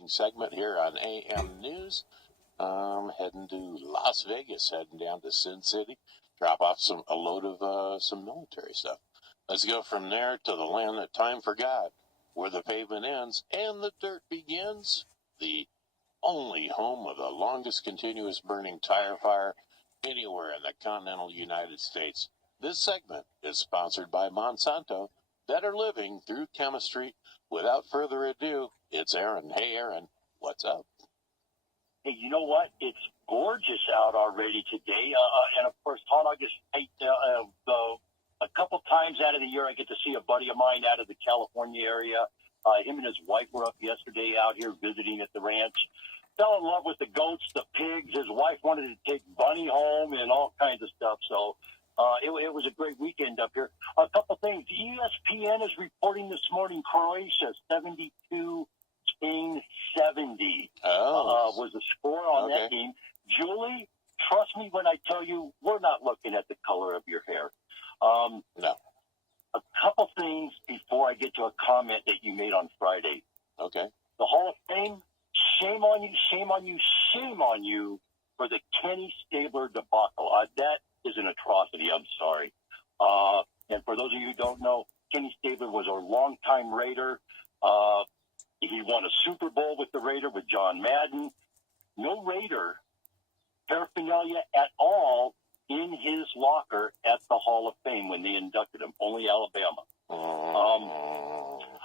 housekeeping segment here on AM News. Heading to Las Vegas, heading down to Sin City, drop off a load of some military stuff. Let's go from there to the land that time forgot, where the pavement ends and the dirt begins. The only home of the longest continuous burning tire fire anywhere in the continental United States. This segment is sponsored by Monsanto. Better living through chemistry. Without further ado, it's Aaron. Hey, Aaron, what's up? Hey, you know what? It's gorgeous out already today. And, of course, hot August night, a couple times out of the year, I get to see a buddy of mine out of the California area. Him and his wife were up yesterday out here visiting at the ranch. Fell in love with the goats, the pigs. His wife wanted to take Bunny home and all kinds of stuff. So it was a great weekend up here. A couple things. ESPN is reporting this morning Croatia 72, Spain 70 was the score on that game. Julie, trust me when I tell you, we're not looking at the color of your hair. No. A couple things before I get to a comment that you made on Friday. Okay. The Hall of Fame, shame on you, shame on you, shame on you for the Kenny Stabler debacle. That is an atrocity. I'm sorry. And for those of you who don't know, Kenny Stabler was a longtime Raider. He won a Super Bowl with the Raider with John Madden. No Raider paraphernalia at all in his locker at the Hall of Fame when they inducted him. Only Alabama.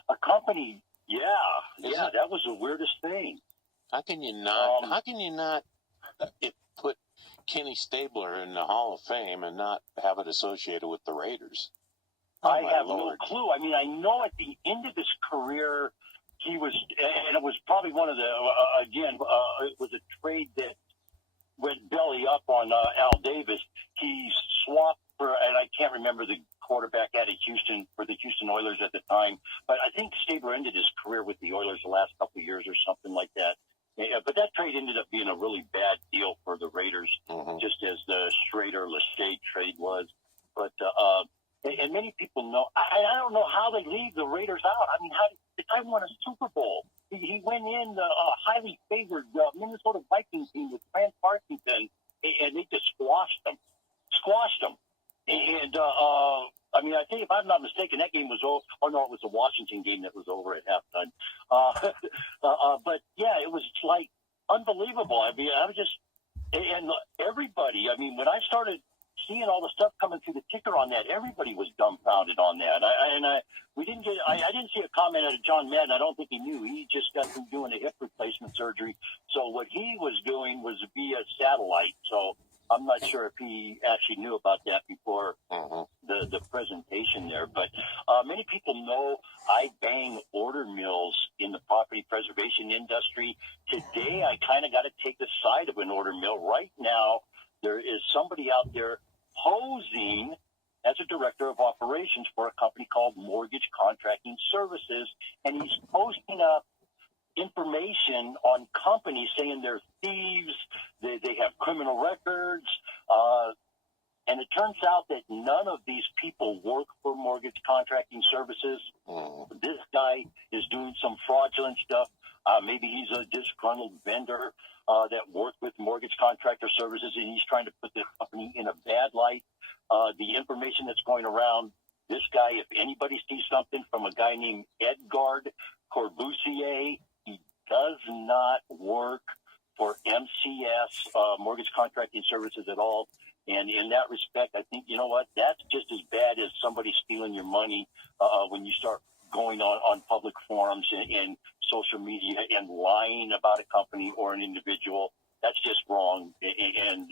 A company, that was the weirdest thing. How can you not put Kenny Stabler in the Hall of Fame and not have it associated with the Raiders? I have no clue. I mean, I know at the end of his career, he was, and it was probably one of the, it was a trade that went belly up on Al Davis. He swapped for, and I can't remember the quarterback out of Houston for the Houston Oilers at the time, but I think Stabler ended his career with the Oilers the last couple of years or something like that. Yeah, but that trade ended up being a really bad deal for the Raiders, just as the Schrader-Lachey trade was. But and many people know, I don't know how they leave the Raiders out. I mean, the guy won a Super Bowl. He went in the highly favored Minnesota Vikings team with Trent Parkinson, and they just squashed them. And, I mean, I think if I'm not mistaken, that game was over. Oh, no, it was the Washington game that was over at halftime. But, yeah, it was, like, unbelievable. I mean, I was just – and everybody – I mean, when I started seeing all the stuff coming through the ticker on that, everybody was dumbfounded on that. I didn't see a comment out of John Madden. I don't think he knew. He just got through doing a hip replacement surgery. So what he was doing was via satellite. So I'm not sure if he actually knew about that before the presentation there. But many people know I bang order mills in the property preservation industry. Today, I kind of got to take the side of an order mill. Right now, there is somebody out there posing as a director of operations for a company called Mortgage Contracting Services, and he's posting up information on companies saying they're thieves, they have criminal records, and it turns out that none of these people work for Mortgage Contracting Services. This guy is doing some fraudulent stuff. Maybe he's a disgruntled vendor that worked with Mortgage Contractor Services, and he's trying to put the company in a bad light. The information that's going around, this guy, if anybody sees something from a guy named Edgard Corbusier, he does not work for MCS, Mortgage Contracting Services at all. And in that respect, I think, you know what, that's just as bad as somebody stealing your money when you start going on public forums and social media and lying about a company or an individual. That's just wrong. And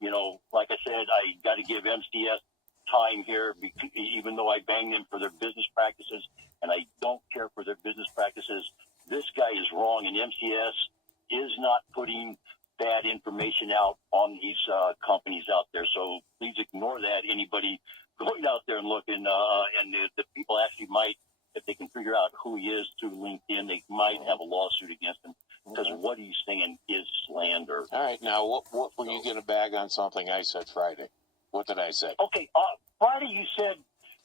you know, like I said, I got to give MCS time here, even though I bang them for their business practices, and I don't care for their business practices. This guy is wrong, and MCS is not putting bad information out on these companies out there. So please ignore that. Anybody going out there and looking, and the people actually might, if they can figure out who he is through LinkedIn, they might have a lawsuit against him because what he's saying is slander. All right. Now, what were you going to bag on something I said Friday? What did I say? Okay. Friday you said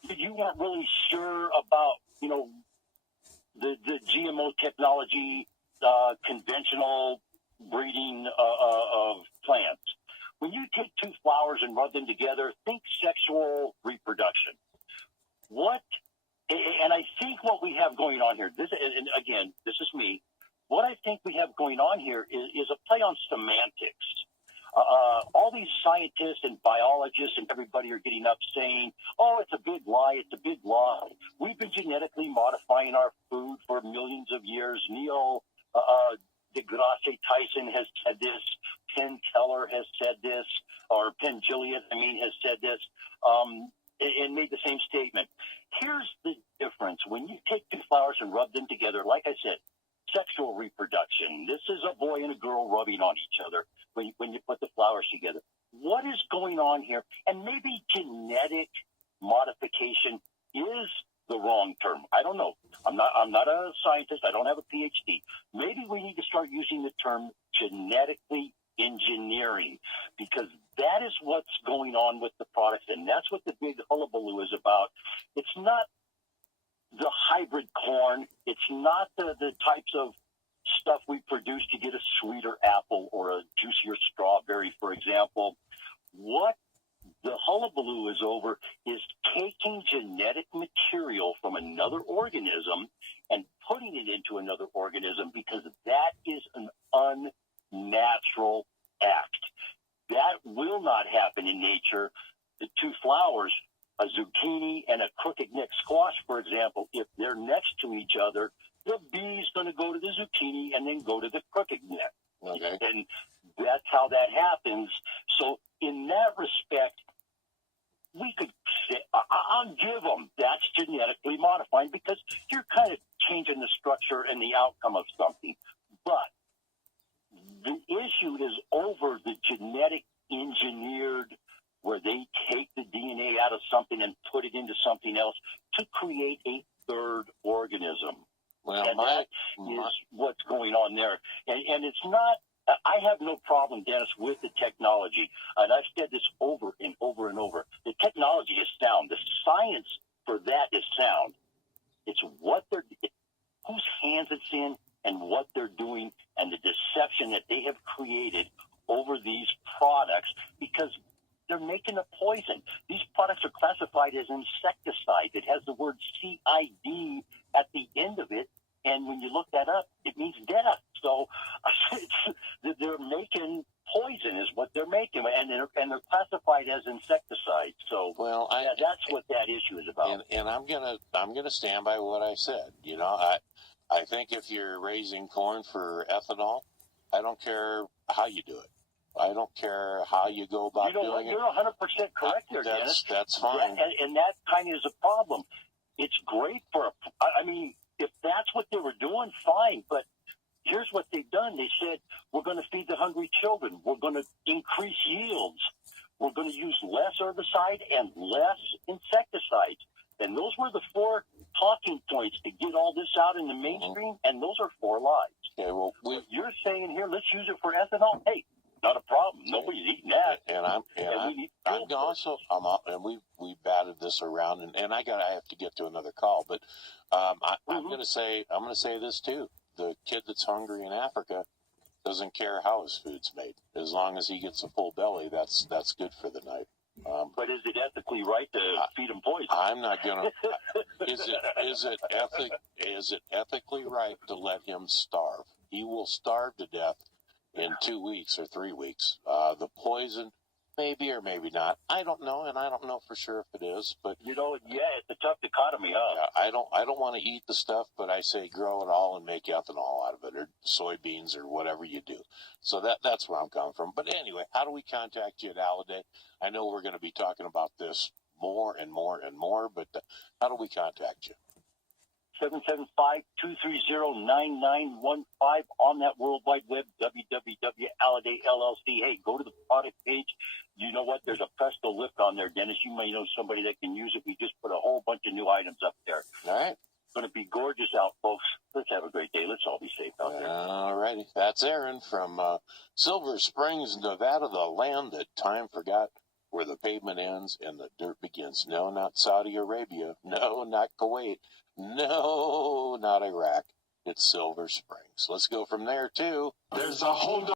that you weren't really sure about, you know, the GMO technology conventional breeding of plants. When you take two flowers and rub them together, think sexual reproduction. And I think what we have going on here, and again, this is me, what I think we have going on here is a play on semantics. All these scientists and biologists and everybody are getting up saying, oh, it's a big lie, it's a big lie. We've been genetically modifying our food for millions of years. Neil deGrasse Tyson has said this. Penn Teller has said this, or Penn Jillette, has said this, and made the same statement. Here's the difference. When you take two flowers and rub them together, like I said, sexual reproduction. This is a boy and a girl rubbing on each other when you put the flowers together. What is going on here? And maybe genetic modification is the wrong term. I don't know. I'm not a scientist. I don't have a PhD. Maybe we need to start using the term genetically engineering, because that is what's going on with the products, and that's what the big hullabaloo is about. It's not the hybrid corn. It's not the types of stuff we produce to get a sweeter apple or a juicier strawberry, for example. What the hullabaloo is over is taking genetic material from another organism and putting it into another organism, because that is an unnatural act. That will not happen in nature. The two flowers, a zucchini and a crooked neck squash, for example, if they're next to each other, the bee's going to go to the zucchini and then go to the crooked neck. Okay. And that's how that happens. So in that respect, we could say, I'll give them that's genetically modifying, because you're kind of changing the structure and the outcome of something. But the issue is over the genetic engineered, where they take the DNA out of something and put it into something else to create a third organism. Well, and that is what's going on there. And it's not, I have no problem, Dennis, with the technology. And I've said this over and over and over. The technology is sound. The science for that is sound. It's whose hands it's in and what they're doing and the deception that they have created over these products, because they're making a poison. These products are classified as insecticides. It has the word CID at the end of it, and when you look that up, it means death. So they're making poison is what they're making, and they're classified as insecticides. So that's what that issue is about. And I'm gonna stand by what I said. I think if you're raising corn for ethanol, I don't care how you do it. I don't care how you go about doing it. You're 100% correct there, Dennis. That's fine. And that kind of is a problem. It's great if that's what they were doing, fine. But here's what they've done. They said, we're going to feed the hungry children. We're going to increase yields. We're going to use less herbicide and less insecticides. And those were the four talking points to get all this out in the mainstream, and those are four lies. Okay, well, what you're saying here, let's use it for ethanol. Hey, not a problem. Nobody's eating that. We batted this around, and I have to get to another call, but I'm going to say this too. The kid that's hungry in Africa doesn't care how his food's made, as long as he gets a full belly. That's good for the night. But is it ethically right to feed him poison? I'm not gonna. Is it ethically right to let him starve? He will starve to death in 2 weeks or 3 weeks. The poison, maybe or maybe not. I don't know, and I don't know for sure if it is. But it's a tough dichotomy. I don't want to eat the stuff, but I say grow it all and make ethanol out of it, or soybeans, or whatever you do. So that's where I'm coming from. But anyway, how do we contact you at Alliday? I know we're going to be talking about this more and more and more, but how do we contact you? 775-230-9915 on that World Wide Web, www.Alliday LLC. Hey, go to the product page. You know what? There's a Presto lift on there, Dennis. You may know somebody that can use it. We just put a whole bunch of new items up there. All right. It's going to be gorgeous out, folks. Let's have a great day. Let's all be safe out there. All righty. That's Aaron from Silver Springs, Nevada, the land that time forgot, where the pavement ends and the dirt begins. No, not Saudi Arabia. No, not Kuwait. No, not Iraq. it's Silver Springs. Let's go from there to There's a whole